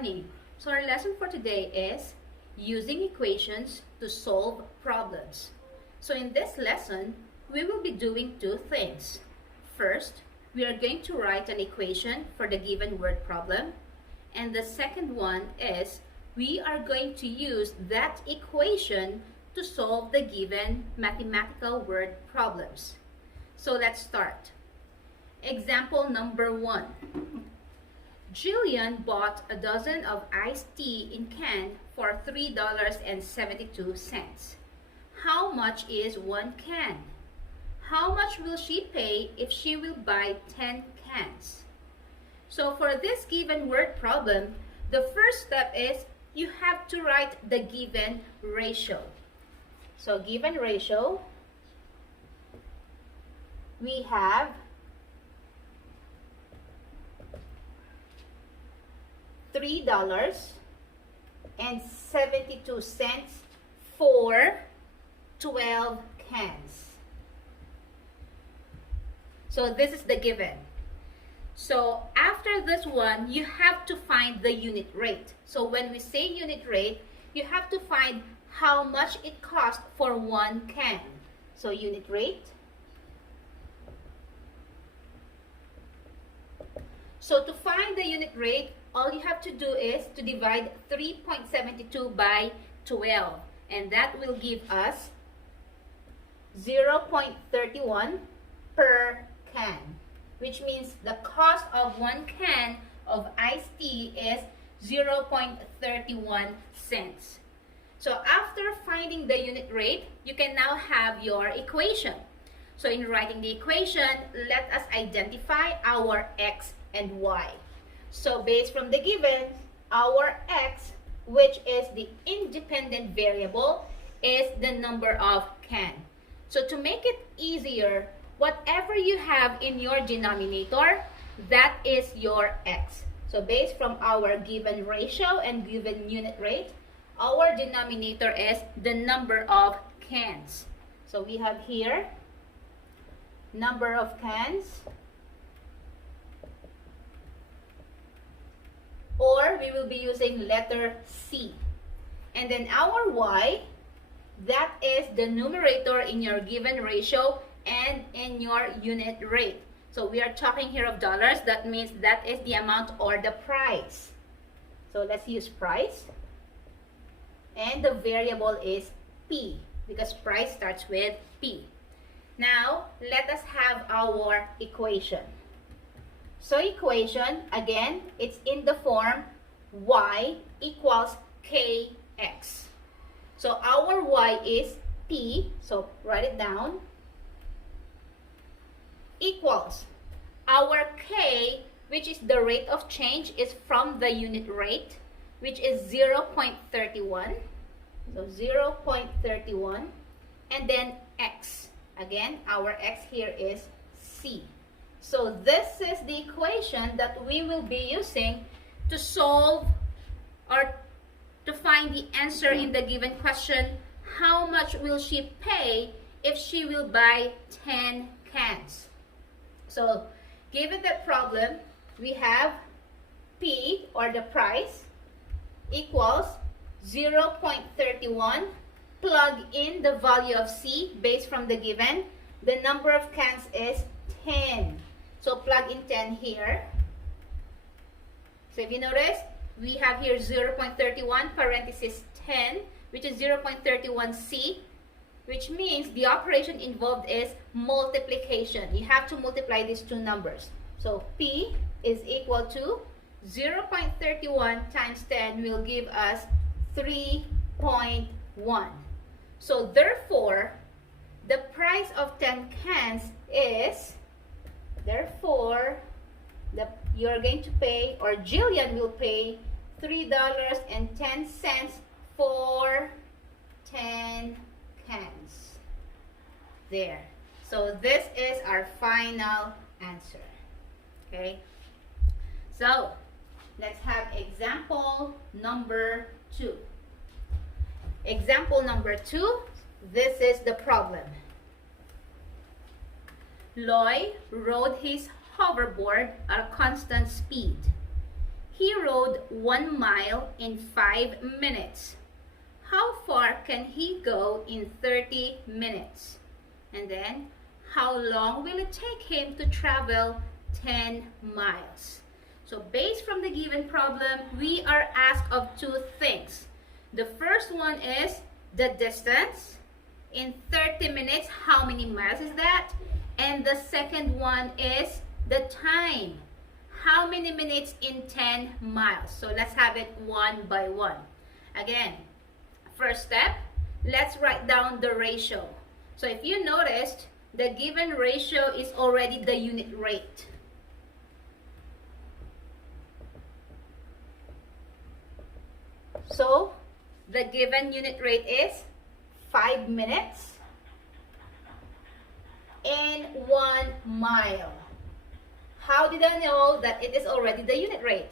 morning. So our lesson for today is using equations to solve problems. So in this lesson, we will be doing two things. First, we are going to write an equation for the given word problem. And the second one is we are going to use that equation to solve the given mathematical word problems. So let's start. Example number 1. Jillian bought a dozen of iced tea in can for $3.72. How much is one can? How much will she pay if she will buy 10 cans? So for this given word problem, the first step is you have to write the given ratio. So given ratio, we have $3.72 for 12 cans. So this is the given. So after this one, you have to find the unit rate. So when we say unit rate, you have to find how much it costs for one can. So unit rate. So to find the unit rate, all you have to do is to divide 3.72 by 12. And that will give us 0.31 per can. Which means the cost of one can of iced tea is 0.31 cents. So after finding the unit rate, you can now have your equation. So in writing the equation, let us identify our x and y. So based from the given, our x, which is the independent variable, is the number of can. So to make it easier, whatever you have in your denominator, that is your x. So based from our given ratio and given unit rate, our denominator is the number of cans. So we have here number of cans, or we will be using letter C. And then our y, that is the numerator in your given ratio and in your unit rate. So we are talking here of dollars. That means that is the amount or the price. So let's use price. And the variable is P because price starts with P. Now, let us have our equation. So equation, again, it's in the form y equals kx. So our y is P, so write it down, equals our k, which is the rate of change, is from the unit rate, which is 0.31. So 0.31. And then x. Again, our x here is C. So this is the equation that we will be using to solve or to find the answer in the given question. How much will she pay if she will buy 10 cans? So given the problem, we have P, or the price, equals 0.31. Plug in the value of C based from the given. The number of cans is 10. So plug in 10 here. So if you notice, we have here 0.31 parenthesis 10, which is 0.31C, which means the operation involved is multiplication. You have to multiply these two numbers. So P is equal to 0.31 times 10 will give us 3.1. So therefore, the price of 10 cans is, therefore, you're going to pay, or Jillian will pay, $3.10 for 10 cans. There. So this is our final answer. Okay. So let's have example number 2. Example number 2, this is the problem. Loy rode his hoverboard at a constant speed. he rode 1 mile in 5 minutes. How far can he go in 30 minutes? And then, how long will it take him to travel 10 miles? So based from the given problem, we are asked of two things. The first one is the distance. In 30 minutes, how many miles is that? And the second one is the time. How many minutes in 10 miles? So let's have it one by one. Again, first step, let's write down the ratio. So if you noticed, the given ratio is already the unit rate. So the given unit rate is 5 minutes in 1 mile. How did I know that it is already the unit rate?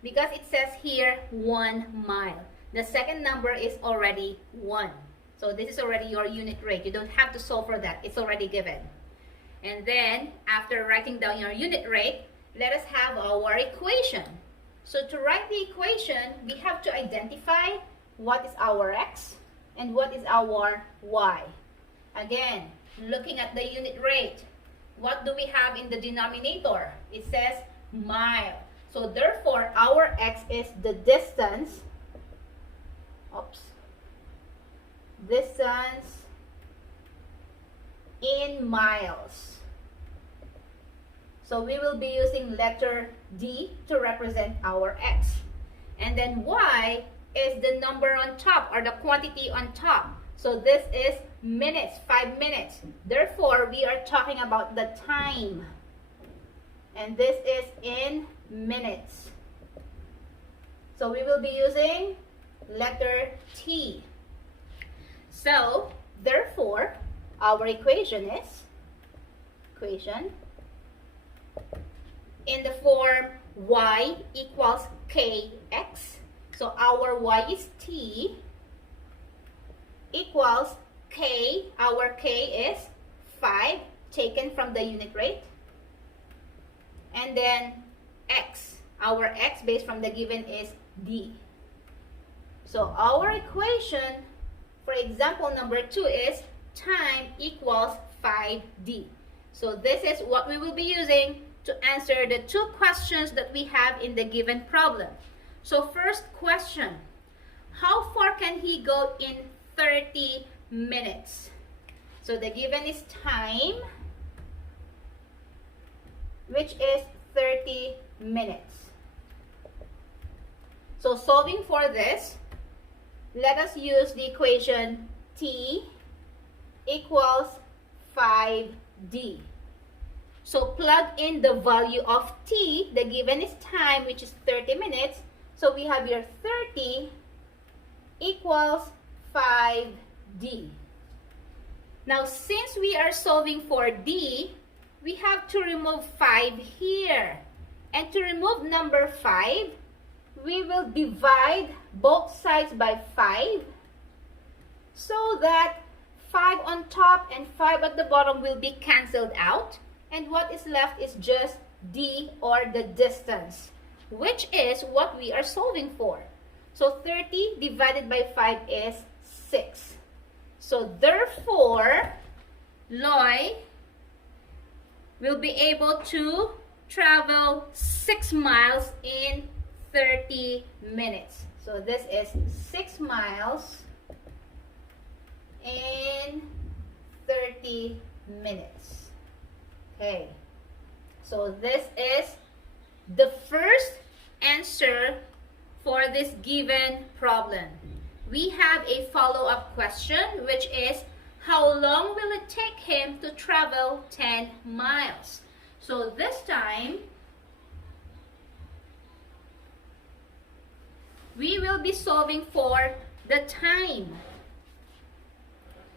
Because it says here 1 mile. The second number is already 1. So this is already your unit rate. You don't have to solve for that. It's already given. And then, after writing down your unit rate, let us have our equation. So to write the equation, we have to identify what is our x and what is our y. Again, looking at the unit rate, what do we have in the denominator? It says mile. So therefore, our x is the distance. Distance in miles. So we will be using letter D to represent our x. And then y is the number on top, or the quantity on top. So this is minutes, 5 minutes. Therefore, we are talking about the time. And this is in minutes. So we will be using letter T. So, therefore, our equation is in the form y equals kx. So our y is t equals k. Our k is 5 taken from the unit rate. And then x. Our x based from the given is d. So our equation, for example, number 2 is time equals 5d. So this is what we will be using to answer the two questions that we have in the given problem. So first question, how far can he go in 30 minutes? So the given is time, which is 30 minutes. So solving for this, let us use the equation t equals 5d. So plug in the value of t. The given is time, which is 30 minutes. So we have here 30 equals 5d. Now, since we are solving for d, we have to remove 5 here. And to remove number 5, we will divide both sides by 5 so that 5 on top and 5 at the bottom will be cancelled out. And what is left is just d, or the distance, which is what we are solving for. So 30 divided by 5 is 6. So therefore, Loy will be able to travel 6 miles in 30 minutes. So this is 6 miles in 30 minutes. Okay, so this is the first answer for this given problem. We have a follow-up question, which is, how long will it take him to travel 10 miles? So this time, we will be solving for the time.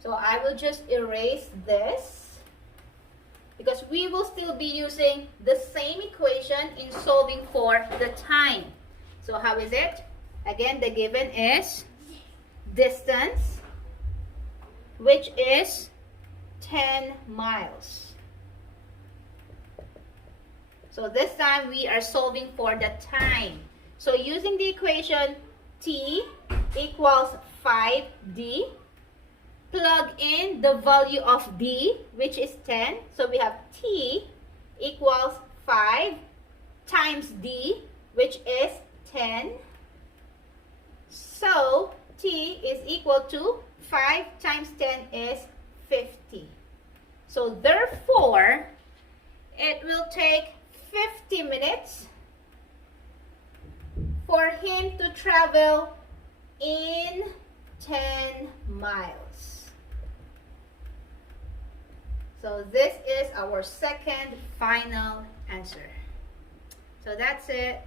So I will just erase this, because we will still be using the same equation in solving for the time. So how is it? Again, the given is distance, which is 10 miles. So this time we are solving for the time. So using the equation T equals 5D, plug in the value of D, which is 10. So we have T equals 5 times D, which is 10. So T is equal to 5 times 10 is 50. So therefore, it will take 50 minutes for him to travel in 10 miles. So this is our second final answer. So that's it.